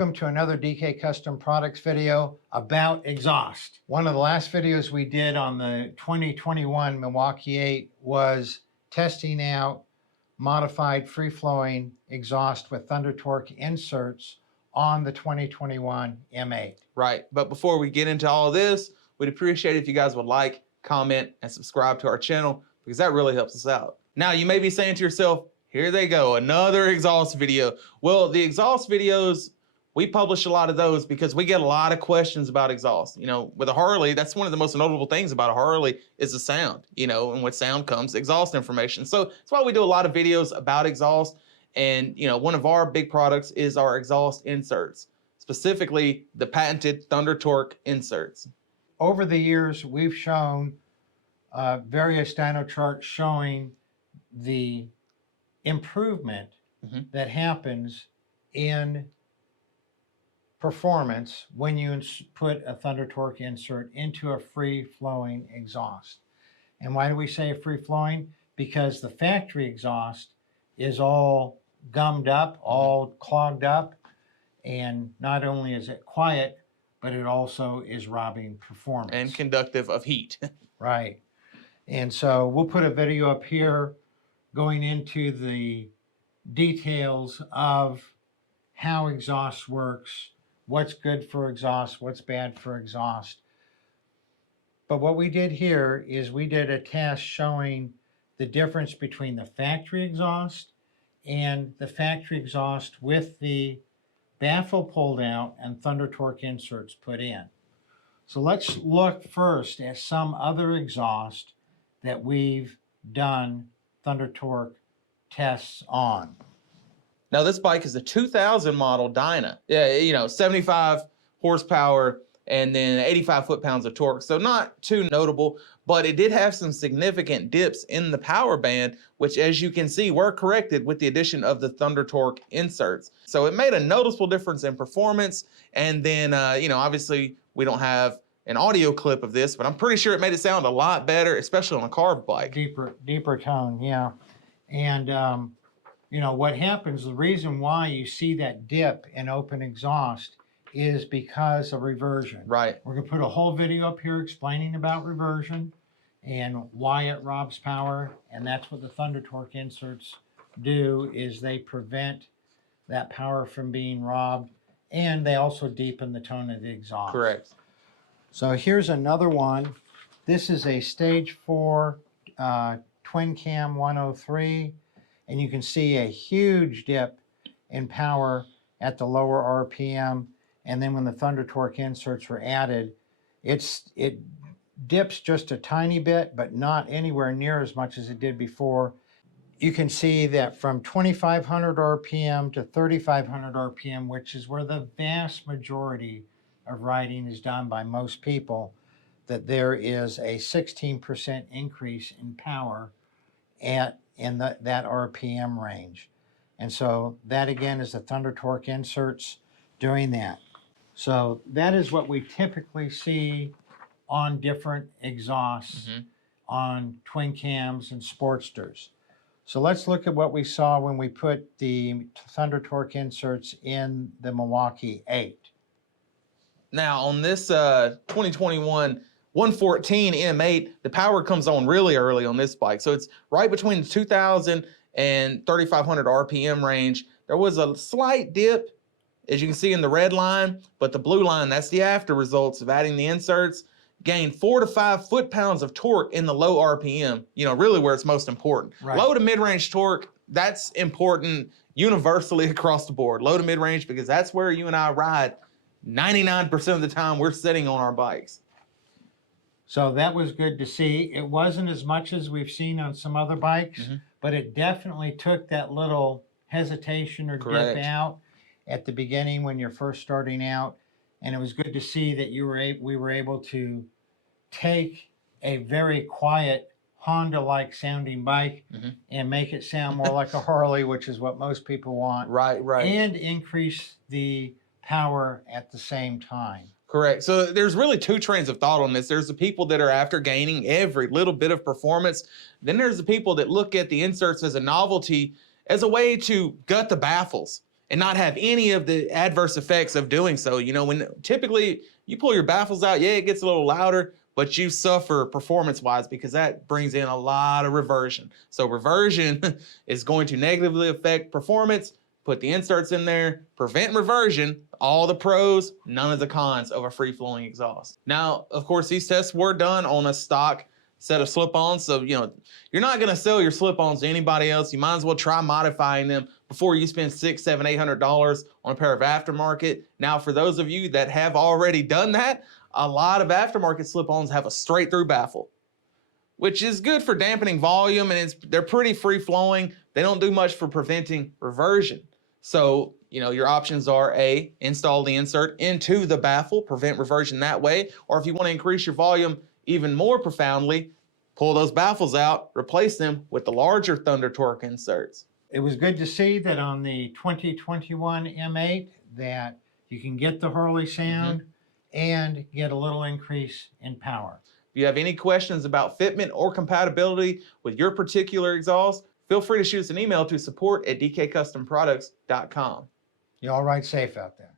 Welcome to another DK Custom Products video about exhaust. One of the last videos we did on the 2021 Milwaukee 8 was testing out modified free-flowing exhaust with Thunder Torque inserts on the 2021 M8. Right, but before we get into all of this, we'd appreciate it if you guys would like, comment, and subscribe to our channel because that really helps us out. Now, you may be saying to yourself, here they go, another exhaust video. Well, the exhaust videos, we publish a lot of those because we get a lot of questions about exhaust. You know, with a Harley, that's one of the most notable things about a Harley is the sound, you know, and with sound comes exhaust information. So that's why we do a lot of videos about exhaust. And, you know, one of our big products is our exhaust inserts, specifically the patented Thunder Torque inserts. Over the years, we've shown various dyno charts showing the improvement that happens in performance when you put a Thunder Torque insert into a free-flowing exhaust. And why do we say free-flowing? Because the factory exhaust is all gummed up, all clogged up, and not only is it quiet, but it also is robbing performance. And conductive of heat. Right. And so we'll put a video up here going into the details of how exhaust works, what's good for exhaust, what's bad for exhaust. But what we did here is we did a test showing the difference between the factory exhaust and the factory exhaust with the baffle pulled out and Thunder Torque inserts put in. So let's look first at some other exhaust that we've done Thunder Torque tests on. Now this bike is a 2000 model Dyno. Yeah, you know, 75 horsepower and then 85 foot-pounds of torque. So not too notable, but it did have some significant dips in the power band, which as you can see, were corrected with the addition of the Thunder Torque inserts. So it made a noticeable difference in performance. And then, you know, obviously we don't have an audio clip of this, but I'm pretty sure it made it sound a lot better, especially on a carb bike. Deeper tone, yeah. And, you know, what happens, the reason why you see that dip in open exhaust is because of reversion. Right. We're going to put a whole video up here explaining about reversion and why it robs power. And that's what the Thunder Torque inserts do, is they prevent that power from being robbed. And they also deepen the tone of the exhaust. Correct. So here's another one. This is a stage 4 twin cam 103. And you can see a huge dip in power at the lower RPM. And then when the Thunder Torque inserts were added, it dips just a tiny bit, but not anywhere near as much as it did before. You can see that from 2,500 RPM to 3,500 RPM, which is where the vast majority of riding is done by most people, that there is a 16% increase in power in that RPM range. And so that again is the Thunder Torque inserts doing that. So that is what we typically see on different exhausts on twin cams and Sportsters. So let's look at what we saw when we put the Thunder Torque inserts in the Milwaukee 8. Now on this 2021 114 M8, the power comes on really early on this bike. So it's right between the 2,000 and 3,500 RPM range. There was a slight dip, as you can see in the red line, but the blue line, that's the after results of adding the inserts. Gained 4 to 5 foot-pounds of torque in the low RPM, you know, really where it's most important. Right. Low to mid-range torque, that's important universally across the board. Low to mid-range, because that's where you and I ride 99% of the time we're sitting on our bikes. So that was good to see. It wasn't as much as we've seen on some other bikes, but it definitely took that little hesitation or dip out at the beginning when you're first starting out. And it was good to see that we were able to take a very quiet Honda-like sounding bike and make it sound more like a Harley, which is what most people want. Right. And increase the power at the same time. Correct. So there's really two trains of thought on this. There's the people that are after gaining every little bit of performance. Then there's the people that look at the inserts as a novelty, as a way to gut the baffles. and not have any of the adverse effects of doing so. You know, when typically you pull your baffles out, yeah, it gets a little louder, but you suffer performance-wise because that brings in a lot of reversion. So reversion is going to negatively affect performance. Put the inserts in there, prevent reversion, all the pros, none of the cons of a free-flowing exhaust. Now, of course, these tests were done on a stock set of slip-ons. So, you know, you're not gonna sell your slip-ons to anybody else. You might as well try modifying them before you spend $600, $700, $800 on a pair of aftermarket. Now, for those of you that have already done that, a lot of aftermarket slip-ons have a straight-through baffle, which is good for dampening volume, and they're pretty free-flowing. They don't do much for preventing reversion. So, you know, your options are A, install the insert into the baffle, prevent reversion that way, or if you want to increase your volume even more profoundly, pull those baffles out, replace them with the larger Thunder Torque inserts. It was good to see that on the 2021 M8 that you can get the Harley sound and get a little increase in power. If you have any questions about fitment or compatibility with your particular exhaust, feel free to shoot us an email to support@dkcustomproducts.com. You all ride safe out there.